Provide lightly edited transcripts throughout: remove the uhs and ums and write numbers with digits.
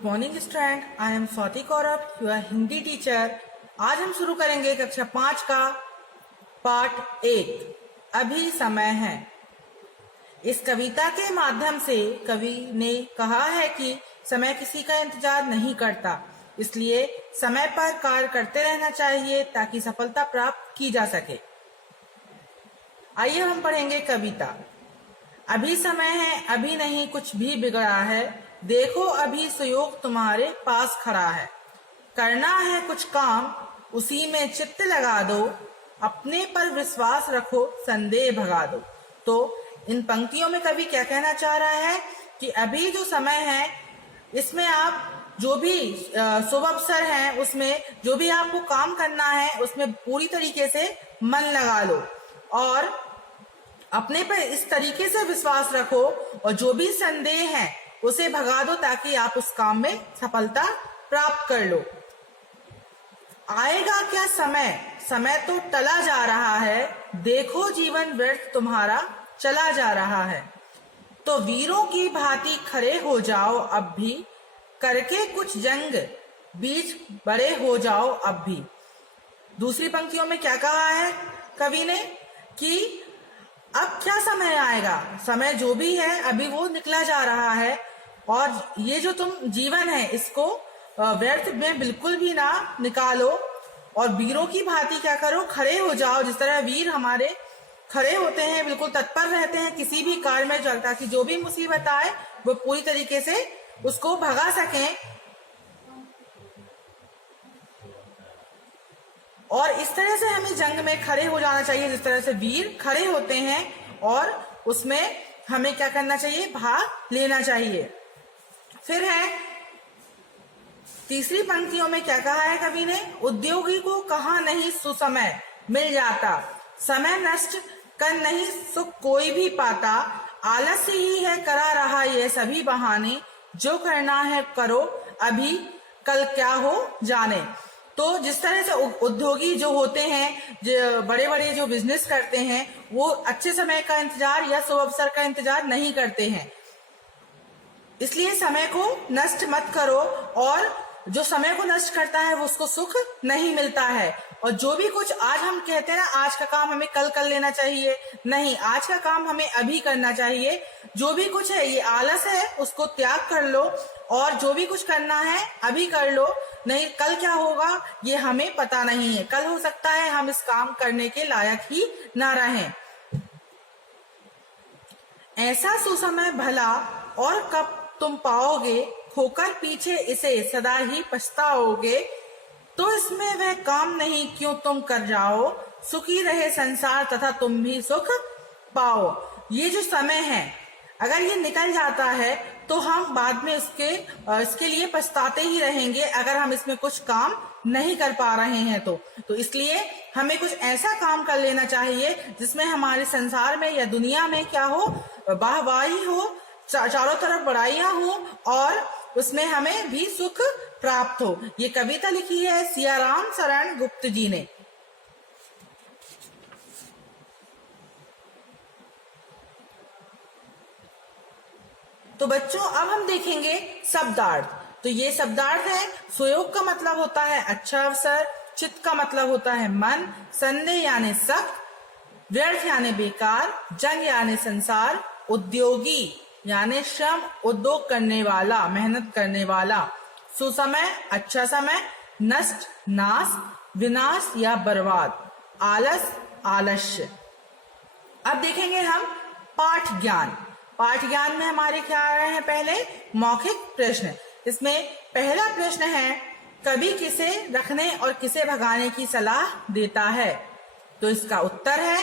Good morning student, I am Swati Kaurav, your Hindi teacher. आज हम शुरू करेंगे कक्षा 5 का पार्ट 1। अभी समय है। इस कविता के माध्यम से कवि ने कहा है कि समय किसी का इंतजार नहीं करता, इसलिए समय पर कार्य करते रहना चाहिए ताकि सफलता प्राप्त की जा सके। आइए हम पढ़ेंगे कविता। अभी समय है, अभी नहीं कुछ भी बिगड़ा है, देखो अभी सुयोग तुम्हारे पास खड़ा है। करना है कुछ काम, उसी में चित्त लगा दो, अपने पर विश्वास रखो, संदेह भगा दो। तो इन पंक्तियों में कवि क्या कहना चाह रहा है कि अभी जो समय है, इसमें आप जो भी शुभ अवसर है, उसमें जो भी आपको काम करना है, उसमें पूरी तरीके से मन लगा लो और अपने पर इस तरीके से विश्वास रखो और जो भी संदेह है उसे भगा दो ताकि आप उस काम में सफलता प्राप्त कर लो। आएगा क्या समय, समय तो टला जा रहा है, देखो जीवन व्यर्थ तुम्हारा चला जा रहा है। तो वीरों की भांति खड़े हो जाओ अब भी, करके कुछ जंग बीच बड़े हो जाओ अब भी। दूसरी पंक्तियों में क्या कहा है कवि ने कि अब क्या समय आएगा, समय जो भी है अभी वो निकला जा रहा है और ये जो तुम जीवन है इसको व्यर्थ में बिल्कुल भी ना निकालो और वीरों की भांति क्या करो, खड़े हो जाओ। जिस तरह वीर हमारे खड़े होते हैं, बिल्कुल तत्पर रहते हैं किसी भी कार्य में, ताकि जो भी मुसीबत आए वो पूरी तरीके से उसको भगा सकें। और इस तरह से हमें जंग में खड़े हो जाना चाहिए जिस तरह से वीर खड़े होते हैं और उसमें हमें क्या करना चाहिए, भाग लेना चाहिए। फिर है तीसरी पंक्तियों में क्या कहा है कवि ने, उद्योगी को कहाँ नहीं सुसमय मिल जाता, समय नष्ट कर नहीं सुख कोई भी पाता, आलस्य ही है करा रहा ये सभी बहाने, जो करना है करो अभी कल क्या हो जाने। तो जिस तरह से उद्योगी जो होते हैं, जो बड़े बड़े जो बिजनेस करते हैं, वो अच्छे समय का इंतजार या शुभ अवसर का इंतजार नहीं करते हैं, इसलिए समय को नष्ट मत करो। और जो समय को नष्ट करता है वो उसको सुख नहीं मिलता है। और जो भी कुछ आज हम कहते हैं ना, आज का काम हमें कल कर लेना चाहिए, नहीं, आज का काम हमें अभी करना चाहिए। जो भी कुछ है ये आलस है, उसको त्याग कर लो और जो भी कुछ करना है अभी कर लो, नहीं कल क्या होगा ये हमें पता नहीं है। कल हो सकता है हम इस काम करने के लायक ही ना रहें। ऐसा सुसमय भला और कब तुम पाओगे, खोकर पीछे इसे सदा ही पछताओगे। तो इसमें वह काम नहीं क्यों तुम कर जाओ, सुखी रहे संसार तथा तुम भी सुख पाओ। ये जो समय है अगर ये निकल जाता है तो हम बाद में इसके लिए पछताते ही रहेंगे अगर हम इसमें कुछ काम नहीं कर पा रहे हैं। तो इसलिए हमें कुछ ऐसा काम कर लेना चाहिए जिसमें हमारे संसार में या दुनिया में क्या हो, वाहवाही हो, चारों तरफ बड़ाइयां हो और उसमें हमें भी सुख प्राप्त हो। ये कविता लिखी है सियाराम शरण गुप्त जी ने। तो बच्चों अब हम देखेंगे शब्दार्थ। तो ये शब्दार्थ है, सुयोग का मतलब होता है अच्छा अवसर, चित्त का मतलब होता है मन, संदेह यानी शक, व्यर्थ यानी बेकार, जंग यानी संसार, उद्योगी यानी श्रम उद्योग करने वाला, मेहनत करने वाला, सुसमय अच्छा समय, नष्ट नाश, विनाश या बर्बाद, आलस आलस्य। अब देखेंगे हम पाठ ज्ञान। पाठ ज्ञान में हमारे क्या आ रहे हैं, पहले मौखिक प्रश्न। इसमें पहला प्रश्न है, कवि किसे रखने और किसे भगाने की सलाह देता है। तो इसका उत्तर है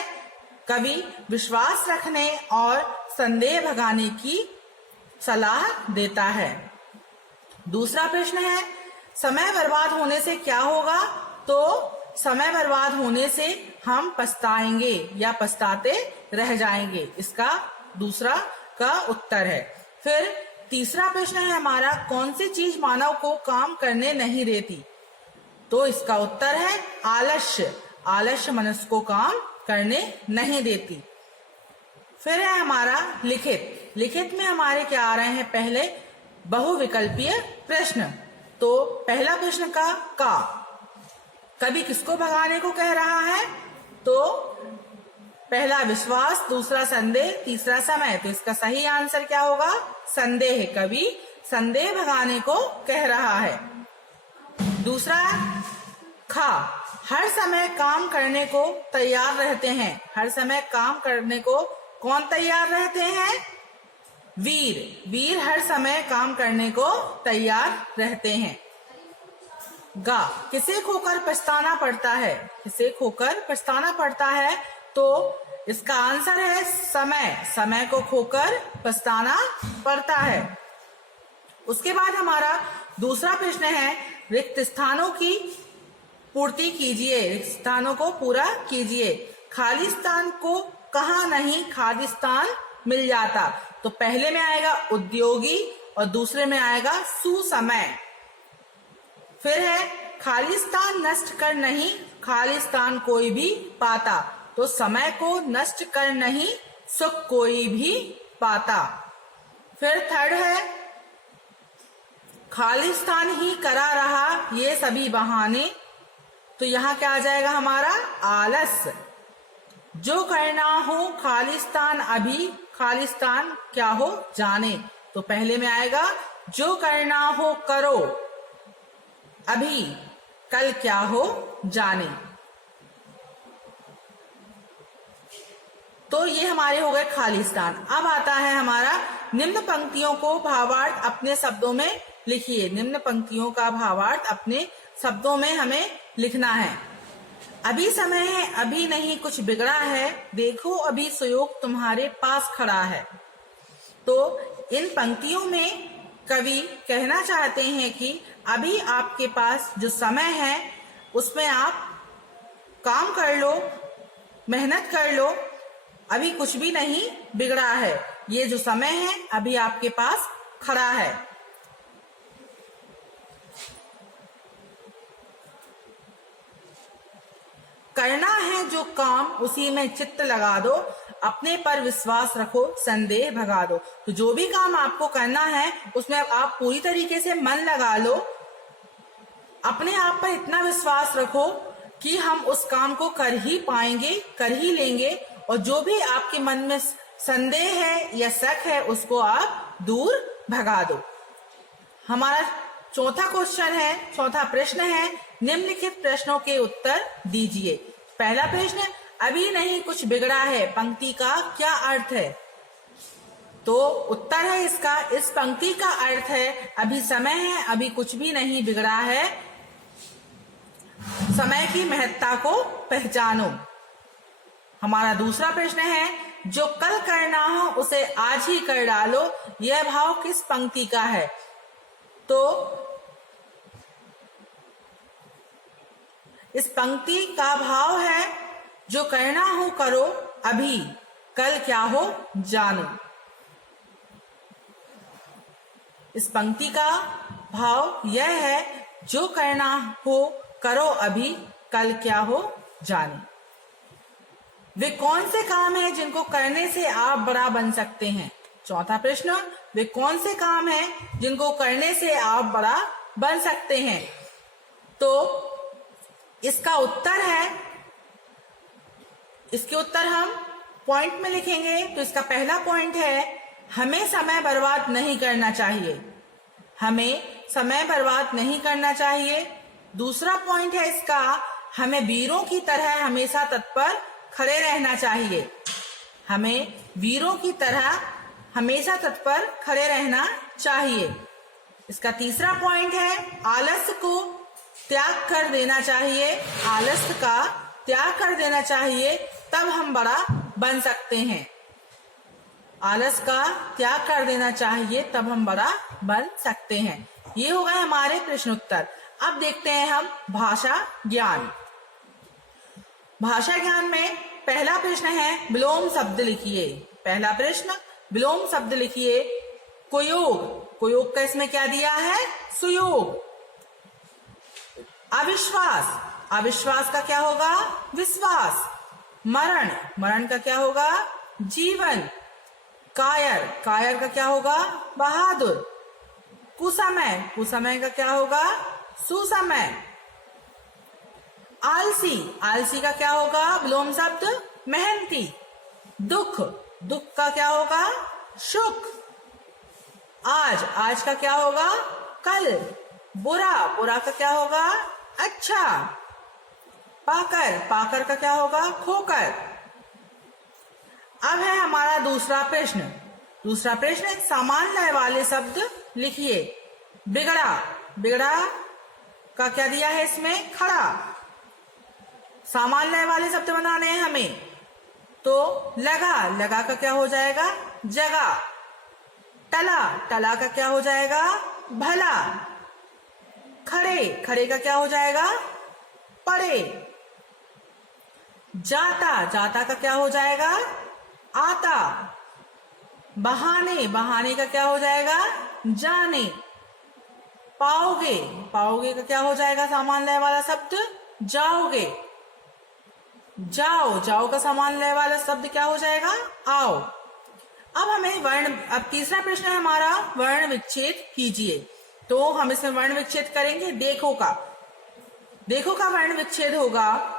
कवि विश्वास रखने और संदेह भगाने की सलाह देता है। दूसरा प्रश्न है, समय बर्बाद होने से क्या होगा। तो समय बर्बाद होने से हम पछताएंगे या पछताते रह जाएंगे, इसका दूसरा का उत्तर है। फिर तीसरा प्रश्न है हमारा, कौन सी चीज मानव को काम करने नहीं देती। तो इसका उत्तर है आलस्य। आलस्य मनुष्य को काम करने नहीं देती। फिर है हमारा लिखित। लिखित में हमारे क्या आ रहे हैं, पहले बहुविकल्पीय प्रश्न। तो पहला प्रश्न का कवि किसको भगाने को कह रहा है? तो पहला विश्वास, दूसरा संदेह, तीसरा समय। तो इसका सही आंसर क्या होगा? संदेह। कवि संदेह भगाने को कह रहा है। दूसरा खा, हर समय काम करने को तैयार रहते हैं। हर समय काम करने को कौन तैयार रहते हैं? वीर। वीर हर समय काम करने को तैयार रहते हैं। गा, किसे खोकर पछताना पड़ता है? किसे खोकर पछताना पड़ता है? तो इसका आंसर है समय। समय को खोकर पछताना पड़ता है। उसके बाद हमारा दूसरा प्रश्न है, रिक्त स्थानों की पूर्ति कीजिए। रिक्त स्थानों को पूरा कीजिए। खाली स्थान को कहाँ नहीं खाली स्थान मिल जाता? तो पहले में आएगा उद्योगी और दूसरे में आएगा सुसमय। फिर है खाली स्थान नष्ट कर नहीं खाली स्थान कोई भी पाता। तो समय को नष्ट कर नहीं सुख कोई भी पाता। फिर थर्ड है खाली स्थान ही करा रहा ये सभी बहाने। तो यहाँ क्या आ जाएगा हमारा? आलस। जो करना हो खालिस्तान अभी खालिस्तान क्या हो जाने। तो पहले में आएगा जो करना हो करो अभी कल क्या हो जाने। तो ये हमारे हो गए खालिस्तान। अब आता है हमारा निम्न पंक्तियों को भावार्थ अपने शब्दों में लिखिए। निम्न पंक्तियों का भावार्थ अपने शब्दों में हमें लिखना है। अभी समय है अभी नहीं कुछ बिगड़ा है, देखो अभी सुयोग तुम्हारे पास खड़ा है। तो इन पंक्तियों में कवि कहना चाहते हैं कि अभी आपके पास जो समय है उसमें आप काम कर लो, मेहनत कर लो, अभी कुछ भी नहीं बिगड़ा है। ये जो समय है अभी आपके पास खड़ा है। करना है जो काम उसी में चित्त लगा दो, अपने पर विश्वास रखो संदेह भगा दो। तो जो भी काम आपको करना है उसमें आप पूरी तरीके से मन लगा लो, अपने आप पर इतना विश्वास रखो कि हम उस काम को कर ही पाएंगे, कर ही लेंगे। और जो भी आपके मन में संदेह है या शक है उसको आप दूर भगा दो। हमारा चौथा क्वेश्चन है, चौथा प्रश्न है, निम्नलिखित प्रश्नों के उत्तर दीजिए। पहला प्रश्न, अभी नहीं कुछ बिगड़ा है, पंक्ति का क्या अर्थ है? तो उत्तर है इसका, इस पंक्ति का अर्थ है अभी समय है, अभी कुछ भी नहीं बिगड़ा है, समय की महत्ता को पहचानो। हमारा दूसरा प्रश्न है, जो कल करना हो उसे आज ही कर डालो, यह भाव किस पंक्ति का है? तो इस पंक्ति का भाव है जो करना हो करो अभी कल क्या हो जानो। इस पंक्ति का भाव यह है जो करना हो करो अभी कल क्या हो जाने। वे कौन से काम हैं जिनको करने से आप बड़ा बन सकते हैं? चौथा प्रश्न, वे कौन से काम हैं जिनको करने से आप बड़ा बन सकते हैं? तो इसका उत्तर है, इसके उत्तर हम पॉइंट में लिखेंगे। तो इसका पहला पॉइंट है, हमें समय बर्बाद नहीं करना चाहिए। हमें समय बर्बाद नहीं करना चाहिए। दूसरा पॉइंट है इसका, हमें वीरों की तरह हमेशा तत्पर खड़े रहना चाहिए। हमें वीरों की तरह हमेशा तत्पर खड़े रहना चाहिए। इसका तीसरा पॉइंट है, आलस्य को त्याग कर देना चाहिए। आलस्य का त्याग कर देना चाहिए, तब हम बड़ा बन सकते हैं। आलस का त्याग कर देना चाहिए, तब हम बड़ा बन सकते हैं। ये हो गए हमारे प्रश्न उत्तर। अब देखते हैं हम भाषा ज्ञान। भाषा ज्ञान में पहला प्रश्न है, विलोम शब्द लिखिए। पहला प्रश्न, विलोम शब्द लिखिए। कुयोग, कुयोग का इसमें क्या दिया है? सुयोग। अविश्वास, अविश्वास का क्या होगा? विश्वास। मरण, मरण का क्या होगा? जीवन। कायर, कायर का क्या होगा? बहादुर। कुसमय, कुसमय का क्या होगा? सुसमय। आलसी, आलसी का क्या होगा? विलोम शब्द मेहनती। दुख, दुख का क्या होगा? सुख। आज, आज का क्या होगा? कल। बुरा, बुरा का क्या होगा? अच्छा। पाकर, पाकर का क्या होगा? खोकर। अब है हमारा दूसरा प्रश्न। दूसरा प्रश्न, एक समान लय वाले शब्द लिखिए। बिगड़ा, बिगड़ा का क्या दिया है इसमें? खड़ा। समान लय वाले शब्द बनाने हैं हमें, तो लगा, लगा का क्या हो जाएगा? जगा। टला, टला का क्या हो जाएगा? भला। खड़े, खड़े का क्या हो जाएगा? पड़े। जाता, जाता का क्या हो जाएगा? आता। बहाने, बहाने का क्या हो जाएगा? जाने। पाओगे, पाओगे का क्या हो जाएगा? समान लय वाला शब्द जाओगे। जाओ, जाओ का समान लय वाला शब्द क्या हो जाएगा? आओ। अब हमें वर्ण, अब तीसरा प्रश्न है हमारा, वर्ण विच्छेद कीजिए। तो हम इसमें वर्ण विच्छेद करेंगे। देखो का, देखो का वर्ण विच्छेद होगा,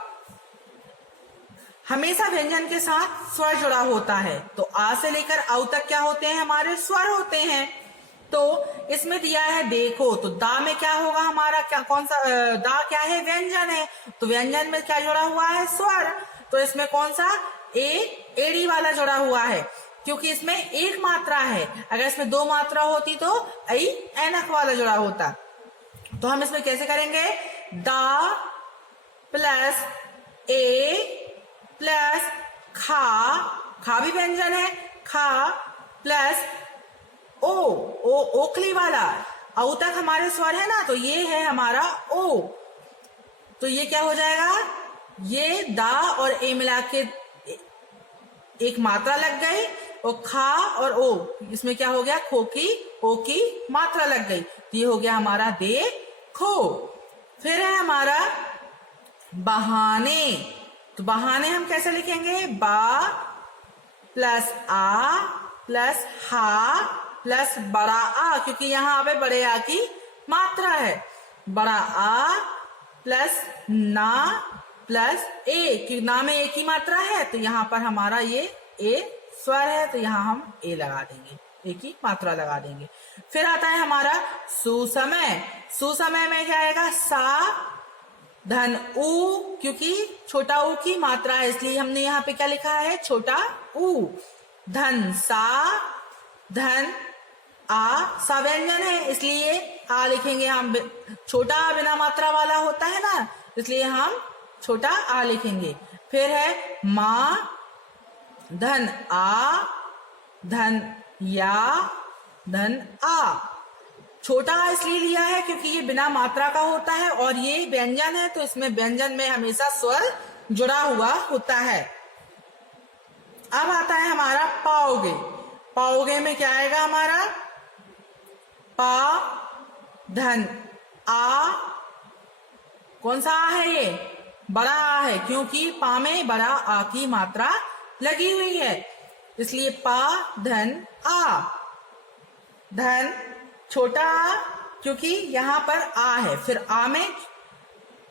हमेशा व्यंजन के साथ स्वर जुड़ा होता है। तो आ से लेकर औ तक क्या होते हैं? हमारे स्वर होते हैं। तो इसमें दिया है देखो, तो दा में क्या होगा हमारा? क्या, कौन सा दा क्या है? व्यंजन है। तो व्यंजन में क्या जुड़ा हुआ है? स्वर। तो इसमें कौन सा? एड़ी वाला जुड़ा हुआ है, क्योंकि इसमें एक मात्रा है। अगर इसमें दो मात्रा होती तो ऐ ऐनक वाला जुड़ा होता। तो हम इसमें कैसे करेंगे? दा प्लस ए प्लस खा, खा भी व्यंजन है, खा प्लस ओ, ओखली वाला, औ तक हमारे स्वर है ना, तो ये है हमारा ओ। तो ये क्या हो जाएगा? ये दा और ए मिला के एक मात्रा लग गई, और खा और ओ, इसमें क्या हो गया? खो की ओ की मात्रा लग गई। तो ये हो गया हमारा देखो। फिर है हमारा बहाने। तो बहाने हम कैसे लिखेंगे? बा प्लस आ प्लस हा प्लस बड़ा आ, क्योंकि यहाँ पे बड़े आ की मात्रा है। बड़ा आ प्लस ना प्लस ए, कि ना में ए की मात्रा है, तो यहाँ पर हमारा ये ए स्वर है, तो यहाँ हम ए लगा देंगे, ए की मात्रा लगा देंगे। फिर आता है हमारा सुसमय। सुसमय में क्या आएगा? सा धन ऊ, क्योंकि छोटा ऊ की मात्रा है, इसलिए हमने यहाँ पे क्या लिखा है? छोटा ऊ। धन सा, धन आ, सा व्यंजन है, इसलिए आ लिखेंगे हम। छोटा आ बिना मात्रा वाला होता है ना, इसलिए हम छोटा आ लिखेंगे। फिर है माँ, धन आ, धन या, धन आ। छोटा आ इसलिए लिया है क्योंकि ये बिना मात्रा का होता है और ये व्यंजन है, तो इसमें व्यंजन में हमेशा स्वर जुड़ा हुआ होता है। अब आता है हमारा पाओगे। पाओगे में क्या आएगा हमारा? पा धन आ, कौन सा आ है? ये बड़ा आ है, क्योंकि पा में बड़ा आ की मात्रा लगी हुई है, इसलिए पा धन आ। धन छोटा आ, क्योंकि यहाँ पर आ है। फिर आ में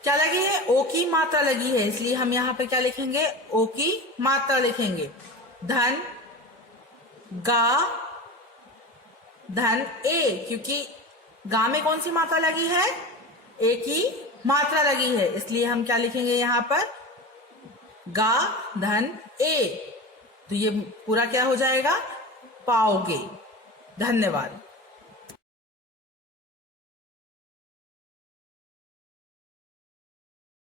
क्या लगी है? ओ की मात्रा लगी है, इसलिए हम यहाँ पे क्या लिखेंगे? ओ की मात्रा लिखेंगे। धन गा, धन ए, क्योंकि गा में कौन सी मात्रा लगी है? ए की मात्रा लगी है, इसलिए हम क्या लिखेंगे यहाँ पर? गा धन ए। तो ये पूरा क्या हो जाएगा? पाओगे। धन्यवाद।